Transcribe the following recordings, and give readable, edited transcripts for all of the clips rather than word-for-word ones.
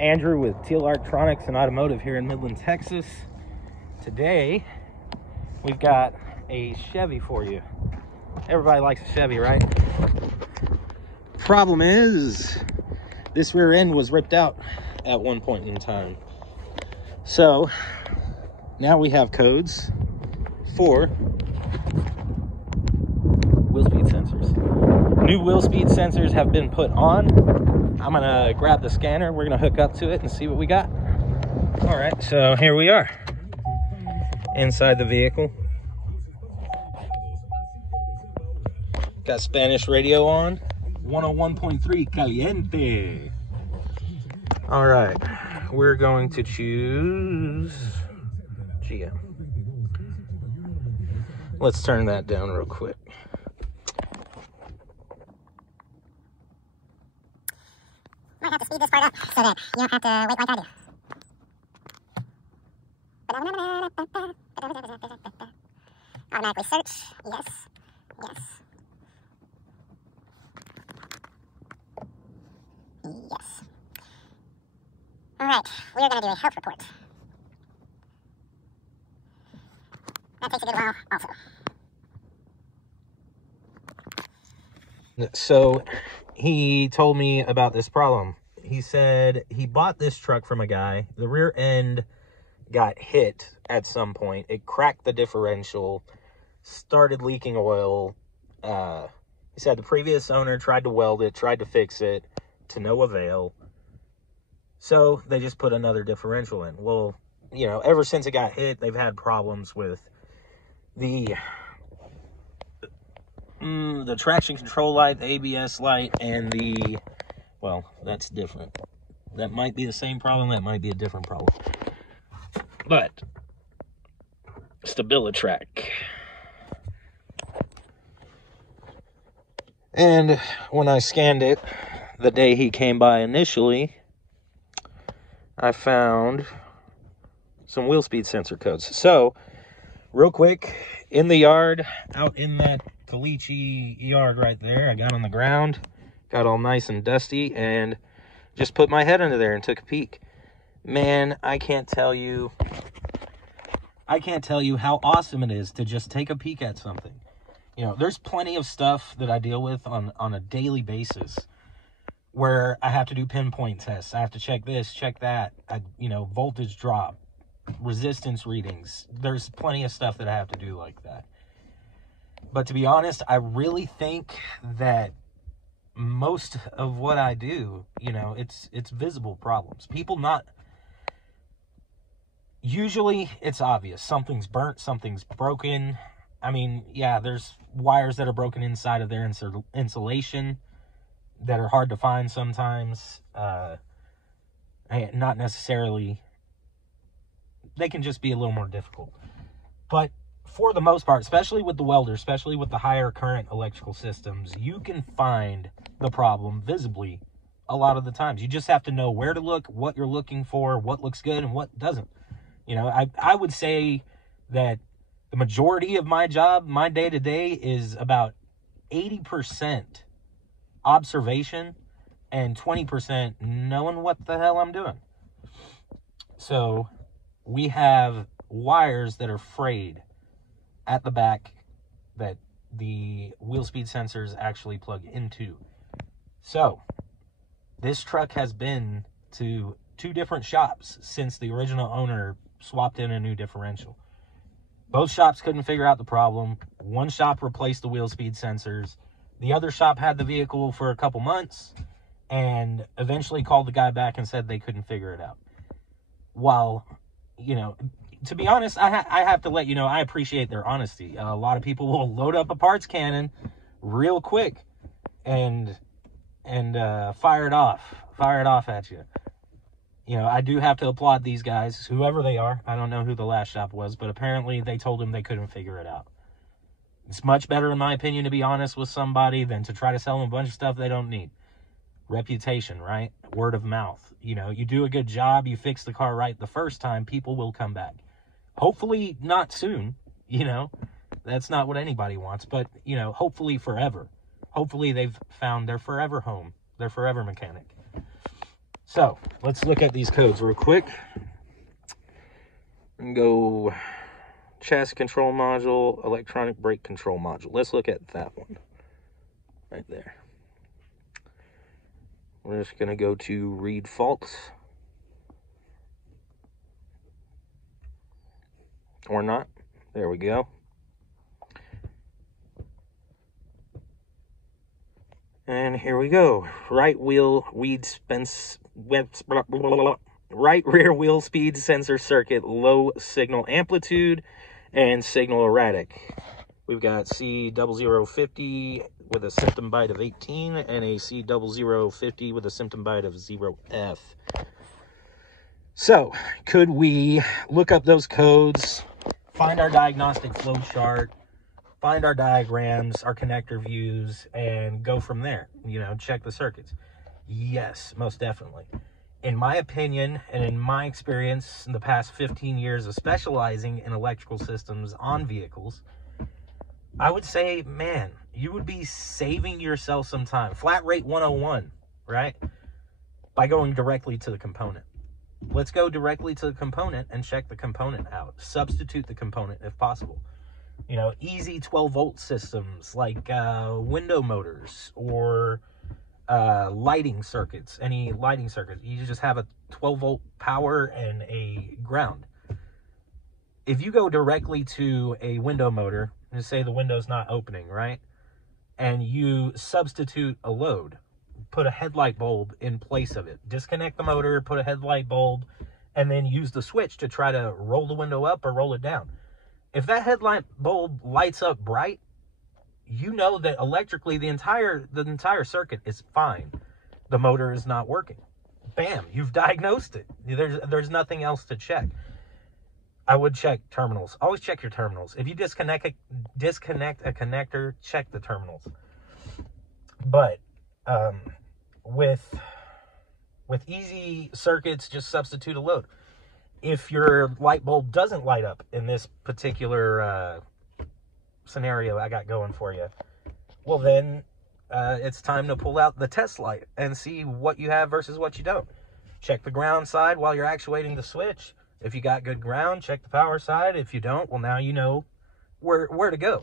Andrew with Teal Electronics and Automotive here in Midland, Texas. Today, we've got a Chevy for you. Everybody likes a Chevy, right? Problem is, this rear end was ripped out at one point in time. So, now we have codes for wheel speed sensors. New wheel speed sensors have been put on. I'm gonna grab the scanner, we're gonna hook up to it and see what we got. All right, so here we are, inside the vehicle. Got Spanish radio on, 101.3 Caliente. All right, we're going to choose GM. Let's turn that down real quick. Might have to speed this part up so that you don't have to wait like I do. Automatically search. Yes. Yes. Yes. Alright, we are going to do a health report. That takes a good while also. So he told me about this problem. He said he bought this truck from a guy. The rear end got hit at some point. It cracked the differential, started leaking oil. He said the previous owner tried to weld it, tried to fix it, to no avail. So they just put another differential in. Well, you know, ever since it got hit, they've had problems with the traction control light, the ABS light, and the, well, that's different. That might be the same problem, that might be a different problem. But, StabiliTrak. And when I scanned it, the day he came by initially, I found some wheel speed sensor codes. So, real quick, in the yard, out in that caliche yard right there, I got on the ground, got all nice and dusty, and just put my head under there and took a peek. Man, I can't tell you how awesome it is to just take a peek at something. You know, there's plenty of stuff that I deal with on a daily basis where I have to do pinpoint tests. I have to check this, check that, voltage drop, resistance readings. There's plenty of stuff that I have to do like that. But to be honest, I really think that most of what I do, you know, it's visible problems. Usually it's obvious. Something's burnt, something's broken. I mean, yeah, there's wires that are broken inside of their insulation that are hard to find sometimes. Not necessarily. They can just be a little more difficult. But for the most part, especially with the welder, especially with the higher current electrical systems, you can find the problem visibly a lot of the times. You just have to know where to look, what you're looking for, what looks good and what doesn't. You know, I would say that the majority of my job, my day-to-day, is about 80% observation and 20% knowing what the hell I'm doing. So we have wires that are frayed at the back that the wheel speed sensors actually plug into. So this truck has been to 2 different shops since the original owner swapped in a new differential. Both shops couldn't figure out the problem. One shop replaced the wheel speed sensors. The other shop had the vehicle for a couple months and eventually called the guy back and said they couldn't figure it out. While, you know, to be honest, I have to let you know, I appreciate their honesty. A lot of people will load up a parts cannon real quick and fire it off at you. You know, I do have to applaud these guys, whoever they are. I don't know who the last shop was, but apparently they told him they couldn't figure it out. It's much better, in my opinion, to be honest with somebody than to try to sell them a bunch of stuff they don't need. Reputation, right? Word of mouth. You know, you do a good job, you fix the car right the first time, people will come back. Hopefully not soon, you know. That's not what anybody wants, but, you know, hopefully forever. Hopefully they've found their forever home, their forever mechanic. So let's look at these codes real quick. And go chassis control module, electronic brake control module. Let's look at that one right there. We're just going to go to read faults. Or not. There we go. And here we go. Right wheel right rear wheel speed sensor circuit, low signal amplitude and signal erratic. We've got C0050 with a symptom byte of 18 and a C0050 with a symptom byte of 0F. So, could we look up those codes, find our diagnostic flow chart, find our diagrams, our connector views, and go from there? You know, check the circuits. Yes, most definitely. In my opinion, and in my experience in the past 15 years of specializing in electrical systems on vehicles, I would say, man, you would be saving yourself some time. Flat rate 101, right? By going directly to the component. Let's go directly to the component and check the component out. Substitute the component if possible. You know, easy 12-volt systems like window motors or lighting circuits, any lighting circuit. You just have a 12-volt power and a ground. If you go directly to a window motor, and say the window's not opening, right? And you substitute a load, put a headlight bulb in place of it, disconnect the motor, put a headlight bulb, and then use the switch to try to roll the window up or roll it down. If that headlight bulb lights up bright, you know that electrically the entire circuit is fine. The motor is not working. Bam, you've diagnosed it. There's nothing else to check. I would check terminals. Always check your terminals. If you disconnect a connector, check the terminals. But with easy circuits, just substitute a load. If your light bulb doesn't light up in this particular scenario I got going for you, well then it's time to pull out the test light and see what you have versus what you don't. Check the ground side while you're actuating the switch. If you got good ground, check the power side. If you don't, well, now you know where to go.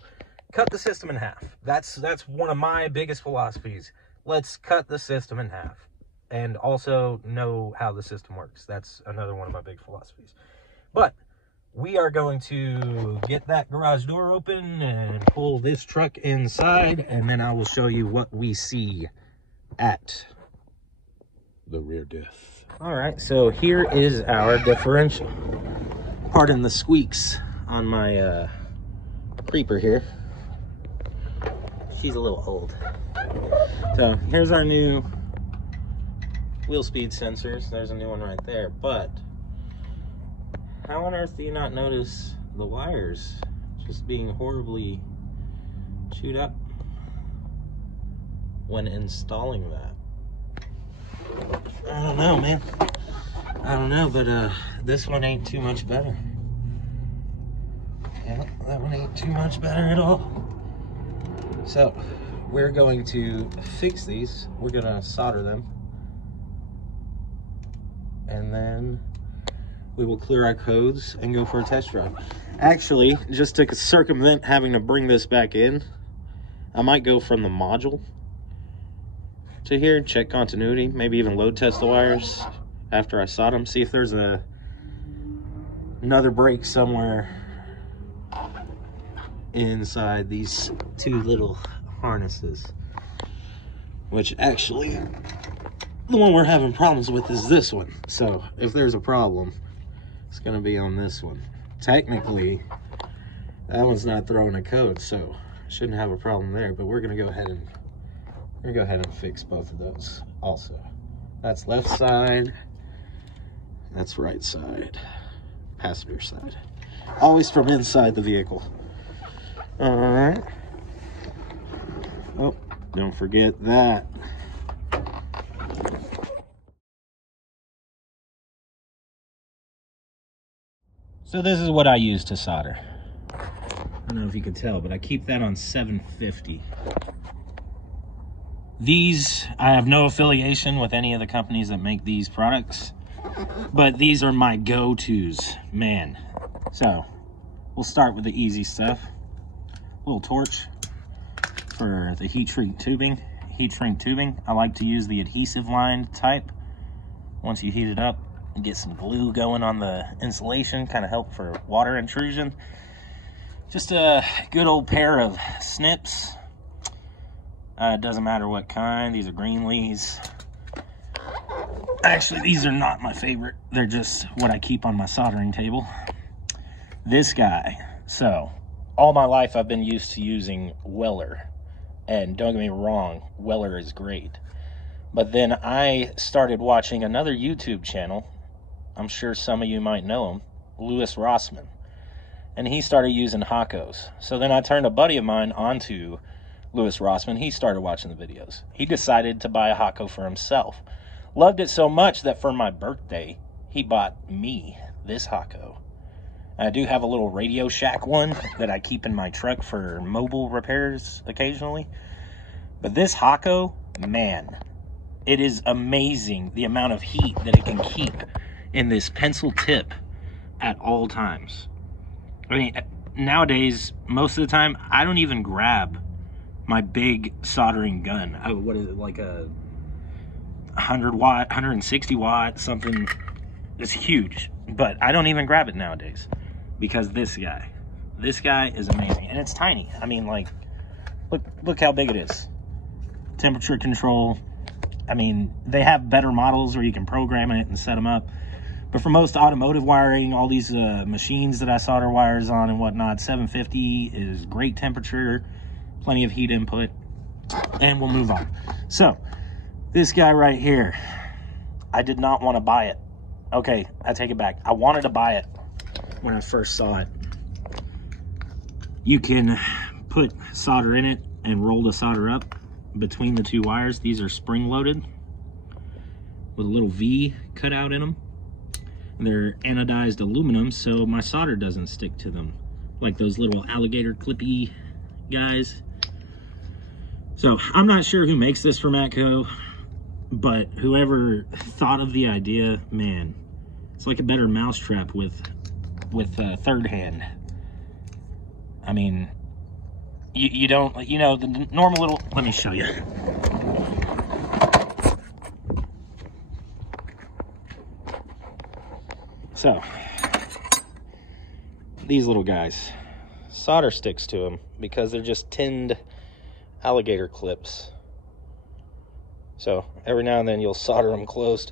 Cut the system in half. That's one of my biggest philosophies. Let's cut the system in half and also know how the system works. That's another one of my big philosophies. But we are going to get that garage door open and pull this truck inside, and then I will show you what we see at the rear diff. All right, so here is our differential. Pardon the squeaks on my creeper here. She's a little old. So here's our new wheel speed sensors. There's a new one right there, but how on earth do you not notice the wires just being horribly chewed up when installing that? I don't know, man. I don't know, but this one ain't too much better. Yeah, that one ain't too much better at all. So, we're going to fix these. We're gonna solder them. And then we will clear our codes and go for a test drive. Actually, just to circumvent having to bring this back in, I might go from the module to here, check continuity, maybe even load test the wires after I solder them, see if there's another break somewhere inside these two little harnesses. Which actually, the one we're having problems with is this one. So if there's a problem, it's gonna be on this one. Technically, that one's not throwing a code, so shouldn't have a problem there, but we're gonna go ahead and fix both of those also. That's left side, that's right side, passenger side. Always from inside the vehicle. All right. Oh, don't forget that. So this is what I use to solder. I don't know if you can tell, but I keep that on 750. These, I have no affiliation with any of the companies that make these products, but these are my go-tos, man. So, we'll start with the easy stuff. Little torch for the heat shrink tubing. I like to use the adhesive lined type. Once you heat it up, and get some glue going on the insulation, kind of help for water intrusion. Just a good old pair of snips. It doesn't matter what kind. These are Greenlees. Actually, these are not my favorite. They're just what I keep on my soldering table. This guy. So, all my life I've been used to using Weller. And don't get me wrong, Weller is great. But then I started watching another YouTube channel. I'm sure some of you might know him, Louis Rossmann. And he started using Hakos. So then I turned a buddy of mine onto Louis Rossmann. He started watching the videos. He decided to buy a Hako for himself. Loved it so much that for my birthday, he bought me this Hako. I do have a little Radio Shack one that I keep in my truck for mobile repairs occasionally. But this Hako, man, it is amazing the amount of heat that it can keep in this pencil tip at all times. I mean, nowadays, most of the time, I don't even grab my big soldering gun. What is it, like a 100 watt, 160 watt, something. It's huge, but I don't even grab it nowadays because this guy is amazing, and it's tiny. I mean, like, look how big it is. Temperature control. I mean, they have better models where you can program it and set them up. But for most automotive wiring, all these machines that I solder wires on and whatnot, 750 is great temperature, plenty of heat input, and we'll move on. So, this guy right here, I did not want to buy it. Okay, I take it back. I wanted to buy it when I first saw it. You can put solder in it and roll the solder up between the two wires. These are spring-loaded with a little V cut out in them. They're anodized aluminum, so my solder doesn't stick to them, like those little alligator clippy guys. So I'm not sure who makes this for Matco, but whoever thought of the idea, man, it's like a better mousetrap with third hand. I mean, you don't, you know, the normal little, let me show you. So, these little guys, solder sticks to them because they're just tinned alligator clips. So, every now and then you'll solder them closed.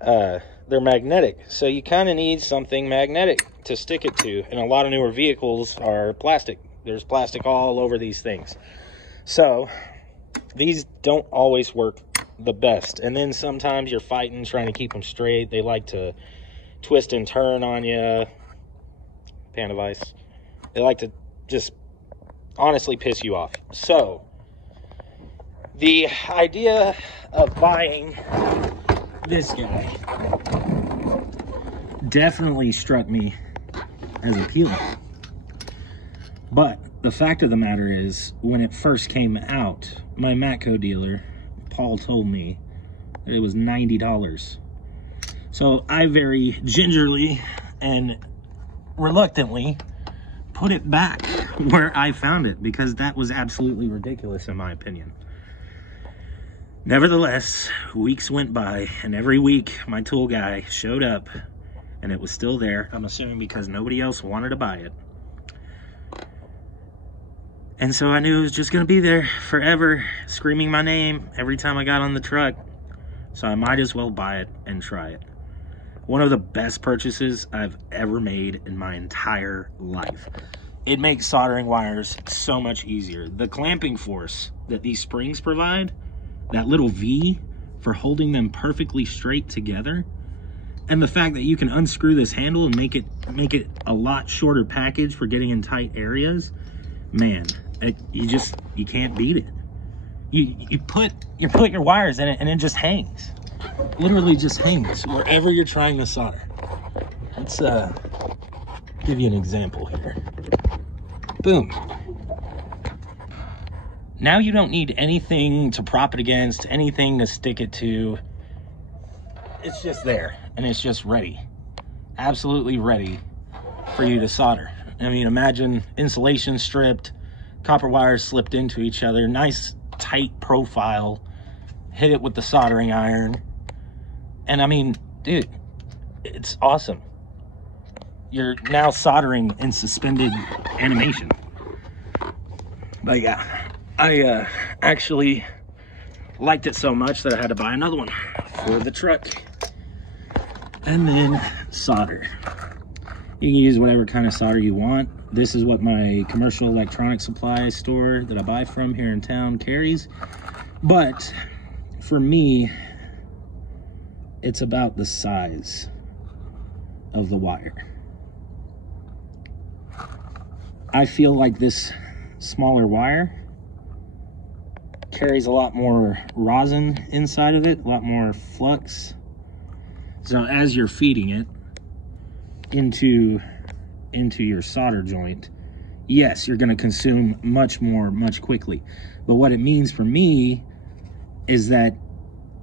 They're magnetic, so you kind of need something magnetic to stick it to. And a lot of newer vehicles are plastic. There's plastic all over these things. So, these don't always work the best. And then sometimes you're fighting, trying to keep them straight. They like to twist and turn on you. Pan of ice. They like to just honestly piss you off. So, the idea of buying this guy definitely struck me as appealing. But the fact of the matter is, when it first came out, my Matco dealer, Paul, told me that it was $90. So I very gingerly and reluctantly put it back where I found it, because that was absolutely ridiculous in my opinion. Nevertheless, weeks went by, and every week my tool guy showed up and it was still there. I'm assuming because nobody else wanted to buy it. And so I knew it was just gonna be there forever, screaming my name every time I got on the truck. So I might as well buy it and try it. One of the best purchases I've ever made in my entire life. It makes soldering wires so much easier. The clamping force that these springs provide, that little V for holding them perfectly straight together, and the fact that you can unscrew this handle and make it a lot shorter package for getting in tight areas, man, you can't beat it. You put your wires in it and it just hangs. Literally just hangs wherever you're trying to solder. Let's give you an example here. Boom. Now you don't need anything to prop it against, anything to stick it to. It's just there, and it's just ready. Absolutely ready for you to solder. I mean, imagine insulation stripped, copper wires slipped into each other, nice tight profile, hit it with the soldering iron. And I mean, dude, it's awesome. You're now soldering in suspended animation. But yeah, I actually liked it so much that I had to buy another one for the truck. And then solder. You can use whatever kind of solder you want. This is what my commercial electronic supply store that I buy from here in town carries. But for me, it's about the size of the wire. I feel like this smaller wire carries a lot more rosin inside of it, a lot more flux. So as you're feeding it into your solder joint, yes, you're going to consume much more, much quickly. But what it means for me is that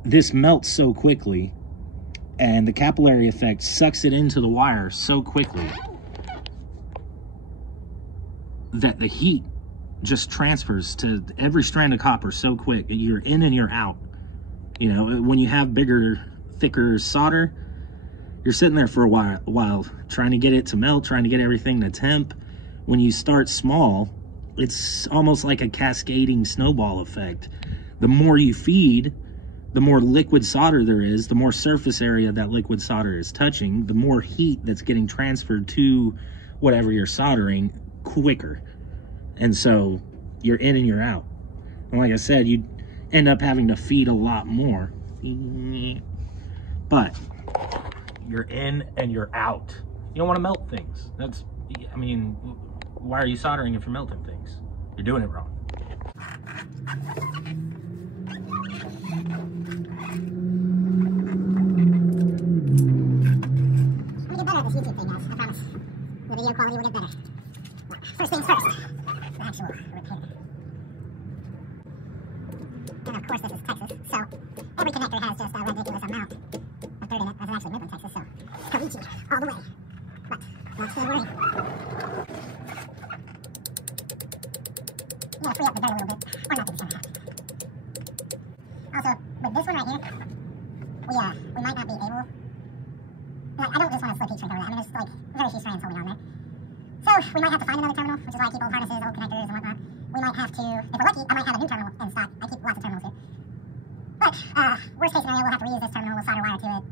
this melts so quickly, and the capillary effect sucks it into the wire so quickly that the heat just transfers to every strand of copper so quick. You're in and you're out. You know, when you have bigger, thicker solder, you're sitting there for a while trying to get it to melt, trying to get everything to temp. When you start small, it's almost like a cascading snowball effect. The more you feed, the more liquid solder there is, the more surface area that liquid solder is touching, the more heat that's getting transferred to whatever you're soldering quicker. And so you're in and you're out. And like I said, you end up having to feed a lot more. But you're in and you're out. You don't want to melt things. That's, I mean, why are you soldering if you're melting things? You're doing it wrong. I'm gonna get better at this YouTube thing, guys. I promise. The video quality will get better. First things first. The actual repair. And of course, this is Texas, so every connector has just a ridiculous amount of dirt in it, as it actually lives in Texas, so Koichi all the way. But not to worry. You gotta free up the dirt a little bit, or not to the center. Also, with this one right here, we might not be able. I don't just want to slip heat shrink over that. I mean, there's like very few strands holding on there. So we might have to find another terminal, which is why I keep old harnesses, old connectors, and whatnot. We might have to, if we're lucky, I might have a new terminal in stock. I keep lots of terminals here. But worst case scenario, we'll have to reuse this terminal. We'll solder wire to it.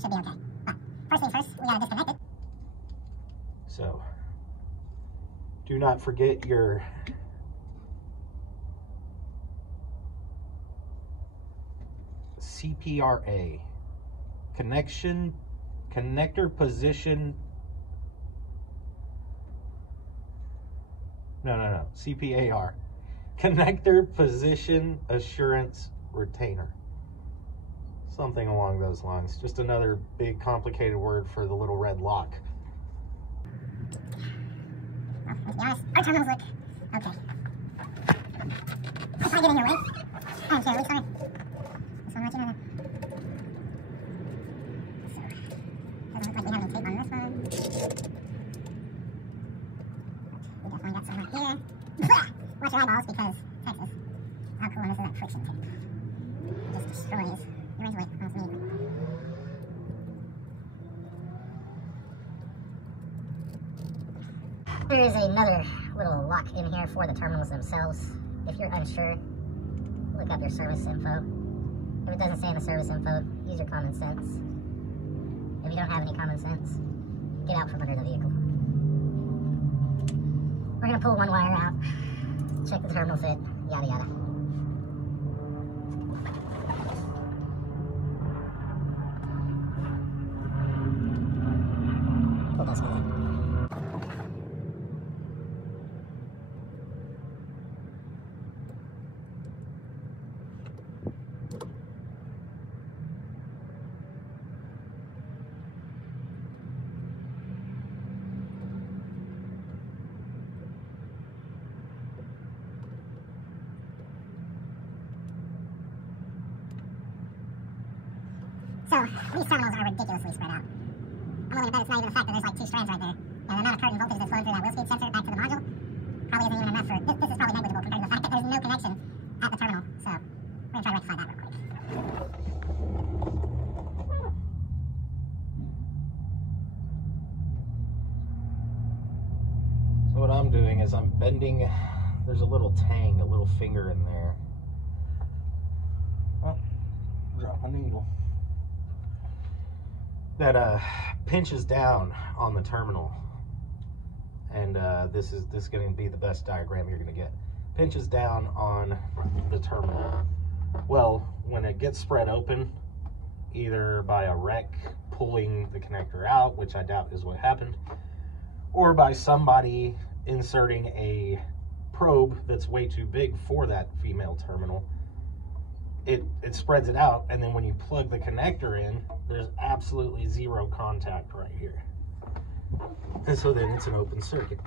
Should be okay. But first things first, we gotta disconnect it. So do not forget your CPRA, connector position. No, CPAR, connector position assurance retainer. Something along those lines. Just another big complicated word for the little red lock. Well, let's be honest, our terminals look okay. Let's not get in your way. I'm sure, sorry. This one, let you know that. So, doesn't look like we have any tape on this one. We definitely got some right here. Watch your eyeballs because Texas. How cool, and this is that friction tape. It just destroys your range weight on its knee. There is another little lock in here for the terminals themselves. If you're unsure, look up your service info. If it doesn't say in the service info, use your common sense. If you don't have any common sense, get out from under the vehicle. We're gonna pull one wire out, check the terminal fit, yada yada. Pull this one out. So these terminals are ridiculously spread out. I'm willing to bet it's not even the fact that there's like 2 strands right there. Now, the amount of current and voltage that's flowing through that wheel speed sensor back to the module probably isn't even enough for it. This is probably negligible compared to the fact that there's no connection at the terminal. So we're going to try to rectify that real quick. So what I'm doing is I'm bending, there's a little tang, a little finger in there. Oh, drop a needle. That pinches down on the terminal. And this is going to be the best diagram you're going to get. Pinches down on the terminal. Well, when it gets spread open, either by a wreck pulling the connector out, which I doubt is what happened, or by somebody inserting a probe that's way too big for that female terminal, it spreads it out, and then when you plug the connector in, there's absolutely zero contact right here. And so then it's an open circuit.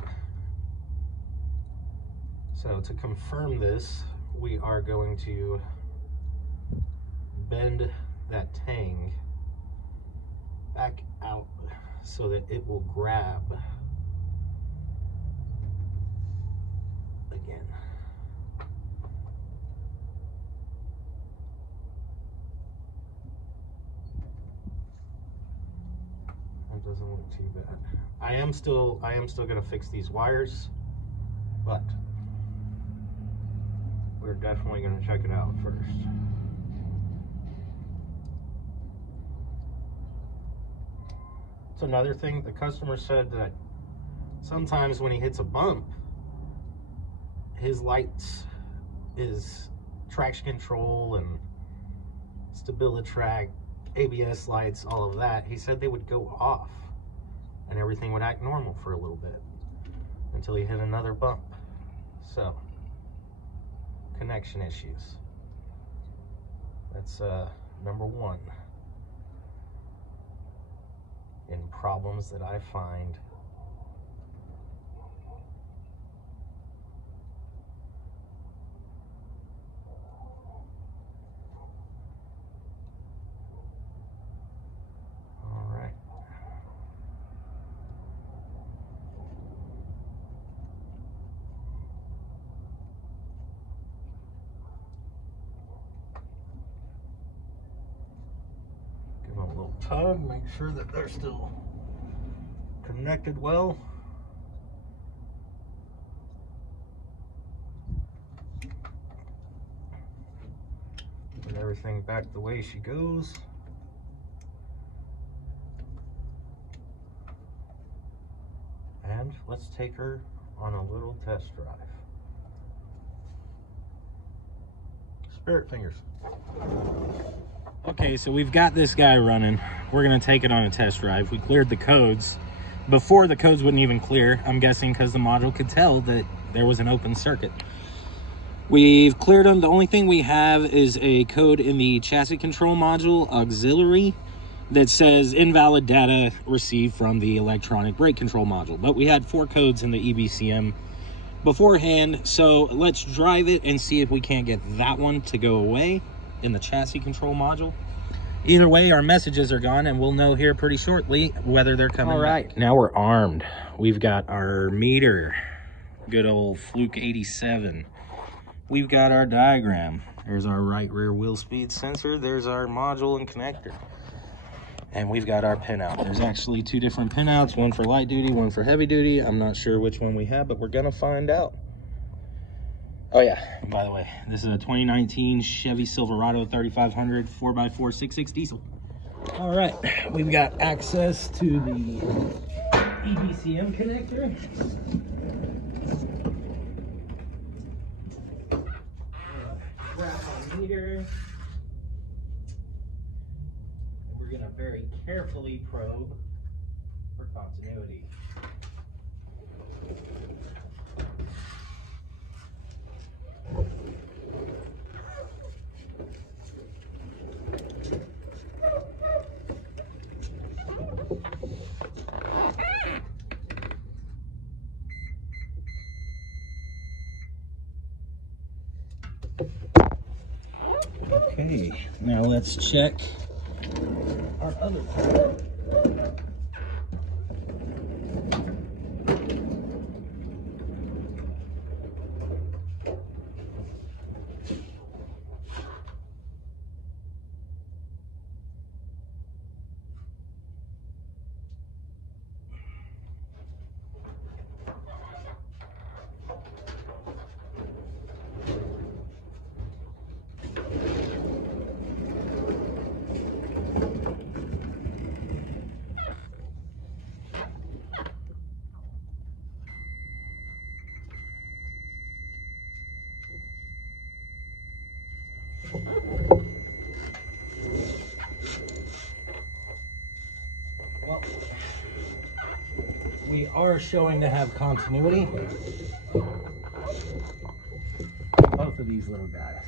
So to confirm this, we are going to bend that tang back out so that it will grab again. That doesn't look too bad. I am still going to fix these wires, but we're definitely going to check it out first. It's another thing, the customer said that sometimes when he hits a bump, his lights, his traction control and StabiliTrak, ABS lights, all of that, he said they would go off and everything would act normal for a little bit until he hit another bump. So, connection issues. That's number one in problems that I find. Tug, make sure that they're still connected well. Put everything back the way she goes. And let's take her on a little test drive. Spirit fingers. Okay, so we've got this guy running. We're gonna take it on a test drive. We cleared the codes. Before, the codes wouldn't even clear, I'm guessing because the module could tell that there was an open circuit. We've cleared them. The only thing we have is a code in the chassis control module auxiliary that says invalid data received from the electronic brake control module. But we had 4 codes in the EBCM beforehand, so let's drive it and see if we can't get that one to go away in the chassis control module. Either way, our messages are gone, and we'll know here pretty shortly whether they're coming. All right, now we're armed. We've got our meter, good old Fluke 87. We've got our diagram. There's our right rear wheel speed sensor. There's our module and connector. And we've got our pinout. There's actually 2 different pinouts, one for light duty, one for heavy duty. I'm not sure which one we have, but we're gonna find out. Oh yeah, and by the way, this is a 2019 Chevy Silverado 3500 4x4 6.6 diesel. All right, we've got access to the EBCM connector. Grab our meter. And we're gonna very carefully probe for continuity. Okay, now let's check other part. Well, we are showing to have continuity. Both of these little guys.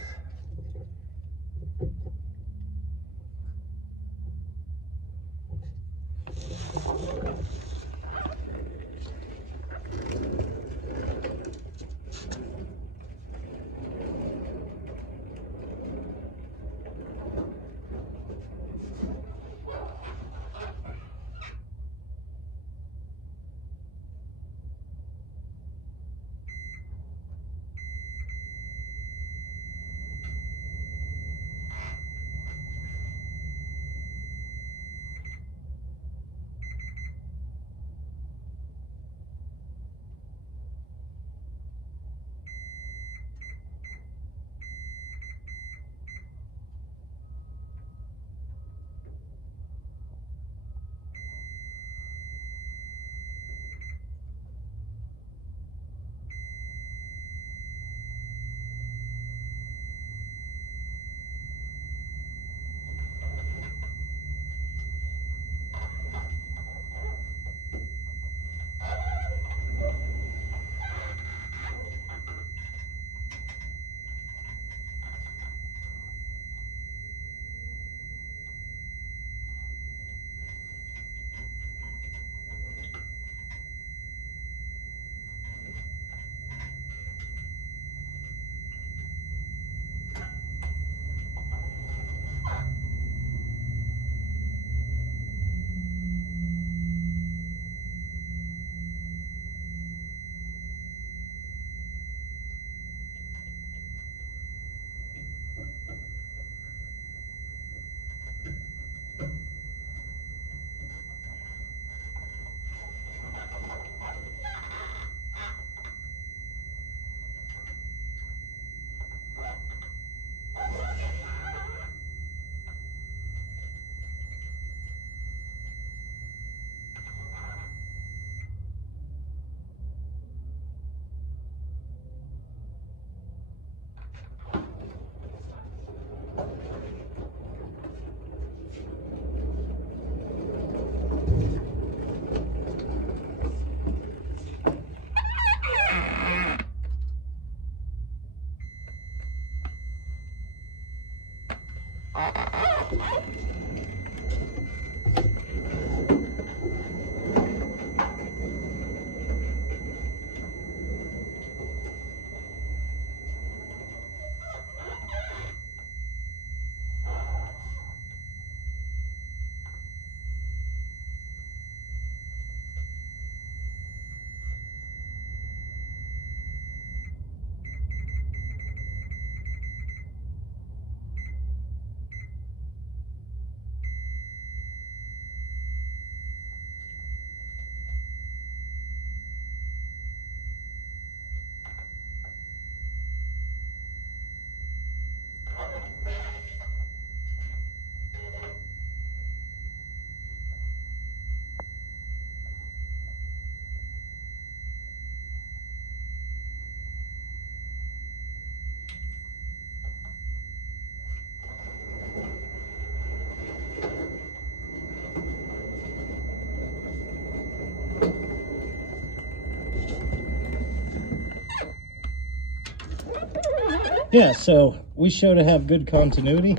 Yeah, so we show to have good continuity.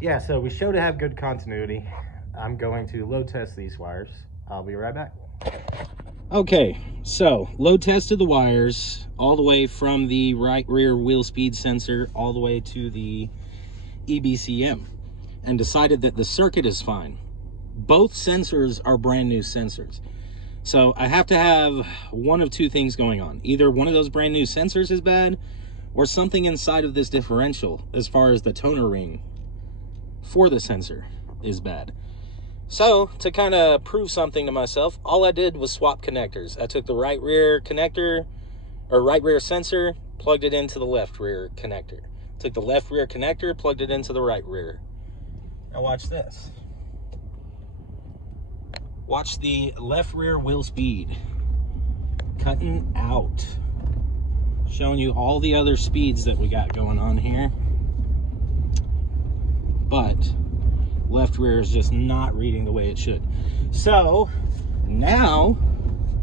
Yeah, so we show to have good continuity. I'm going to load test these wires. I'll be right back. Okay, so load tested the wires all the way from the right rear wheel speed sensor all the way to the EBCM and decided that the circuit is fine. Both sensors are brand new sensors. So I have to have one of two things going on. Either one of those brand new sensors is bad, or something inside of this differential, as far as the toner ring for the sensor, is bad. So to kind of prove something to myself, all I did was swap connectors. I took the right rear connector, or right rear sensor, plugged it into the left rear connector. Took the left rear connector, plugged it into the right rear. Now watch this. Watch the left rear wheel speed. Cutting out. Showing you all the other speeds that we got going on here. But left rear is just not reading the way it should. So now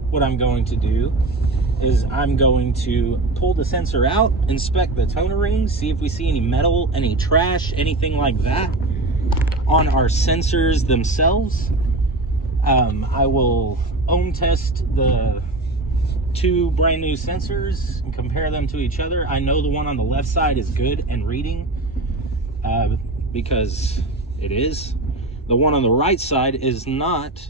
what I'm going to do is I'm going to pull the sensor out, inspect the toner rings, see if we see any metal, any trash, anything like that on our sensors themselves. I will ohm test the two brand new sensors and compare them to each other. I know the one on the left side is good and reading because it is. The one on the right side is not.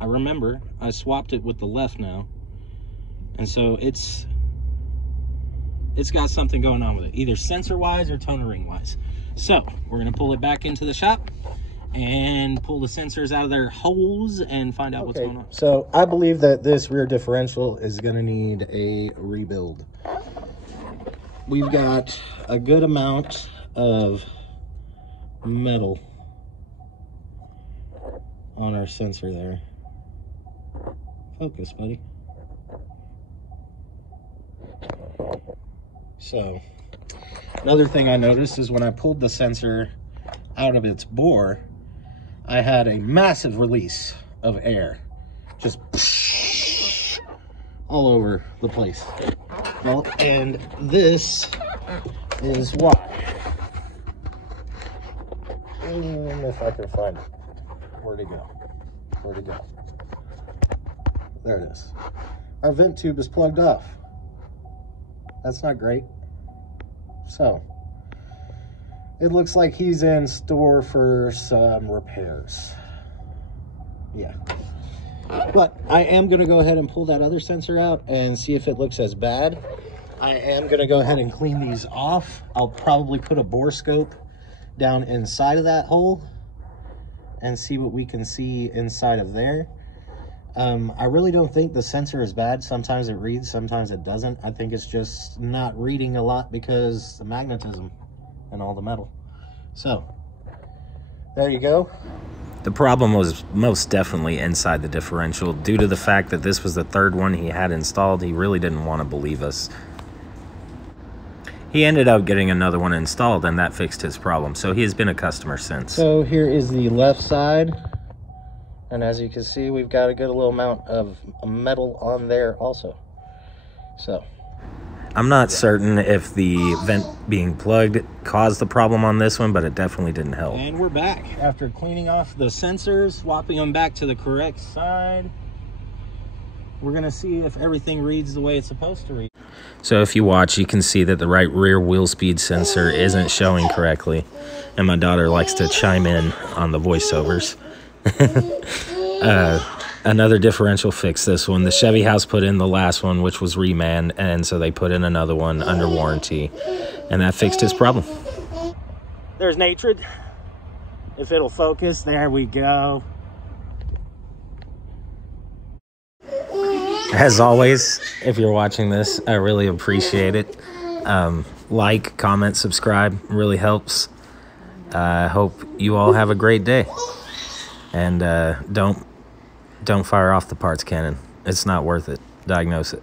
I remember I swapped it with the left now. And so it's got something going on with it, either sensor-wise or toner ring-wise. So we're going to pull it back into the shop and pull the sensors out of their holes and find out what's going on. So I believe that this rear differential is going to need a rebuild. We've got a good amount of metal on our sensor there. Focus, buddy. So, another thing I noticed is when I pulled the sensor out of its bore, I had a massive release of air. Just all over the place. Well, and this is why. If I can find it. Where'd it go? Where'd it go? There it is. Our vent tube is plugged off. That's not great. So, it looks like he's in store for some repairs. Yeah. But I am going to go ahead and pull that other sensor out and see if it looks as bad. I am going to go ahead and clean these off. I'll probably put a bore scope down inside of that hole and see what we can see inside of there. I really don't think the sensor is bad. Sometimes it reads, sometimes it doesn't. I think it's just not reading a lot because the magnetism and all the metal. So, there you go. The problem was most definitely inside the differential. Due to the fact that this was the third one he had installed, he really didn't want to believe us. He ended up getting another one installed, and that fixed his problem. So he has been a customer since. So here is the left side. And as you can see, we've got a good little amount of metal on there also. So, I'm not certain if the vent being plugged caused the problem on this one, but it definitely didn't help. And we're back after cleaning off the sensors, swapping them back to the correct side. We're going to see if everything reads the way it's supposed to read. So if you watch, you can see that the right rear wheel speed sensor isn't showing correctly. And my daughter likes to chime in on the voiceovers. Another differential fixed this one. The Chevy house put in the last one, which was reman, and so they put in another one under warranty, and that fixed his problem. There's Aerated. If it'll focus, there we go. As always, if you're watching this, I really appreciate it. Like, comment, subscribe, really helps. I hope you all have a great day. And don't fire off the parts cannon. It's not worth it. Diagnose it.